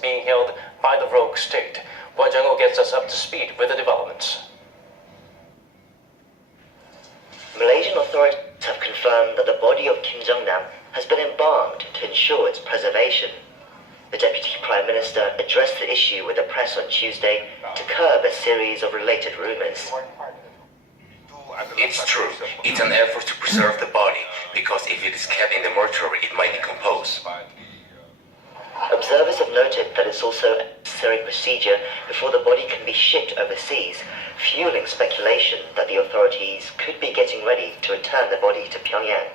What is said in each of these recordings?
Being held by the rogue state. Kwon Jung-ho gets us up to speed with the developments. Malaysian authorities have confirmed that the body of Kim Jong-nam has been embalmed to ensure its preservation. The Deputy Prime Minister addressed the issue with the press on Tuesday to curb a series of related rumors. It's true. It's an effort to preserve the body, because if it is kept in the mortuary, it might decompose. Observers have noted that it's also a necessary procedure before the body can be shipped overseas, fueling speculation that the authorities could be getting ready to return the body to Pyongyang.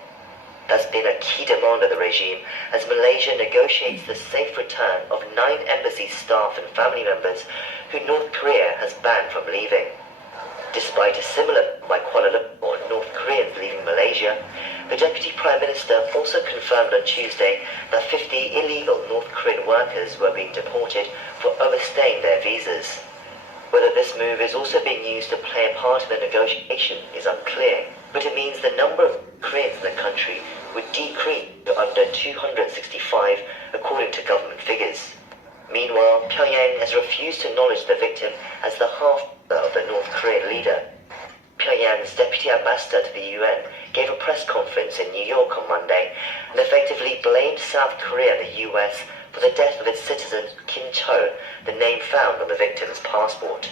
That's been a key demand of the regime as Malaysia negotiates the safe return of 9 embassy staff and family members who North Korea has banned from leaving. Despite a similar by Kuala Lumpur North Koreans leaving Malaysia, the Deputy Prime Minister also confirmed on Tuesday that 50 illegal North Korean workers were being deported for overstaying their visas. Whether this move is also being used to play a part in the negotiation is unclear, but it means the number of Koreans in the country would decrease to under 265 according to government figures. Meanwhile, Pyongyang has refused to acknowledge the victim as the half-brother of the North Korean leader. Pyongyang's deputy ambassador to the UN gave a press conference in New York on Monday and effectively blamed South Korea and the US for the death of its citizen Kim Cho, the name found on the victim's passport.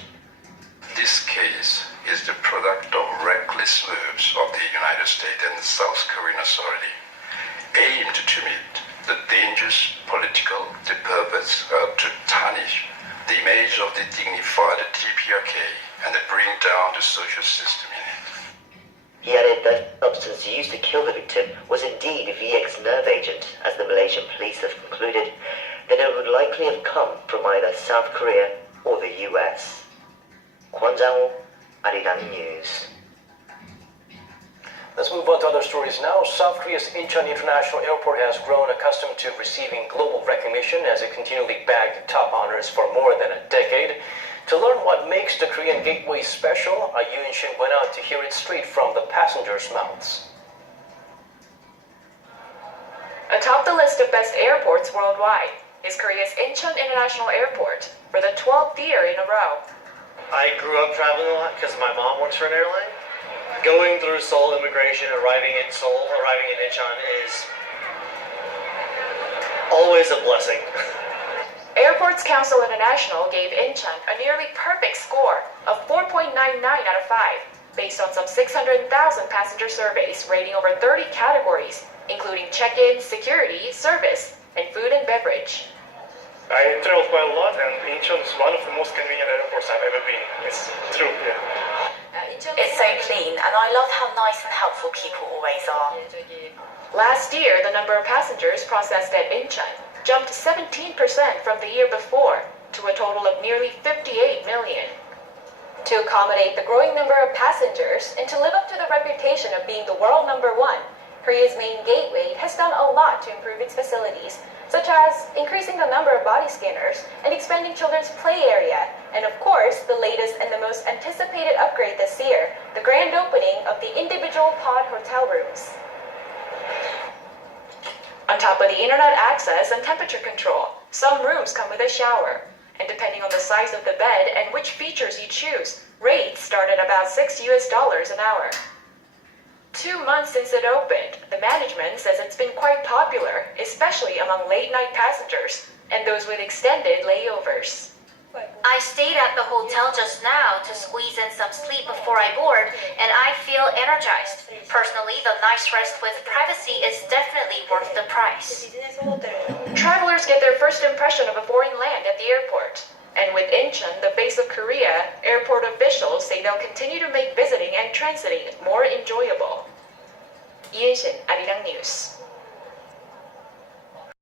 This case is the product of reckless moves of the United States and South Korean authority, aimed to meet the dangerous political purpose to tarnish the image of the dignified TPRK and bring down the social system in it. He added that the substance used to kill the victim was indeed VX nerve agent, as the Malaysian police have concluded, that it would likely have come from either South Korea or the US. Kwon Jung-ho, Arirang News. Let's move on to other stories now. South Korea's Incheon International Airport has grown accustomed to receiving global recognition as it continually bagged top honors for more than a decade. To learn what makes the Korean Gateway special, Yoon Shin went out to hear it straight from the passengers' mouths. Atop the list of best airports worldwide is Korea's Incheon International Airport for the 12th year in a row. I grew up traveling a lot because my mom works for an airline. Going through Seoul immigration, arriving in Incheon is always a blessing. Airports Council International gave Incheon a nearly perfect score of 4.99 out of 5, based on some 600,000 passenger surveys rating over 30 categories, including check-in, security, service, and food and beverage. I traveled quite a lot, and Incheon is one of the most convenient airports I've ever been. It's true, yeah. It's so clean, and I love how nice and helpful people always are. Last year, the number of passengers processed at Incheon jumped 17% from the year before to a total of nearly 58 million. To accommodate the growing number of passengers and to live up to the reputation of being the world number one, Korea's main gateway has done a lot to improve its facilities, such as increasing the number of body scanners and expanding children's play area, and of course, the latest and the most anticipated upgrade this year, the grand opening of the individual pod hotel rooms. On top of the internet access and temperature control, some rooms come with a shower, and depending on the size of the bed and which features you choose, rates start at about $6 an hour. 2 months since it opened, the management says it's been quite popular, especially among late-night passengers and those with extended layovers. I stayed at the hotel just now to squeeze in some sleep before I board, and I feel energized. Personally, the nice rest with privacy is definitely worth the price. Travelers get their first impression of a foreign land at the airport. And with Incheon, the face of Korea, airport officials say they'll continue to make visiting and transiting more enjoyable. Yoon Shin, Arirang News.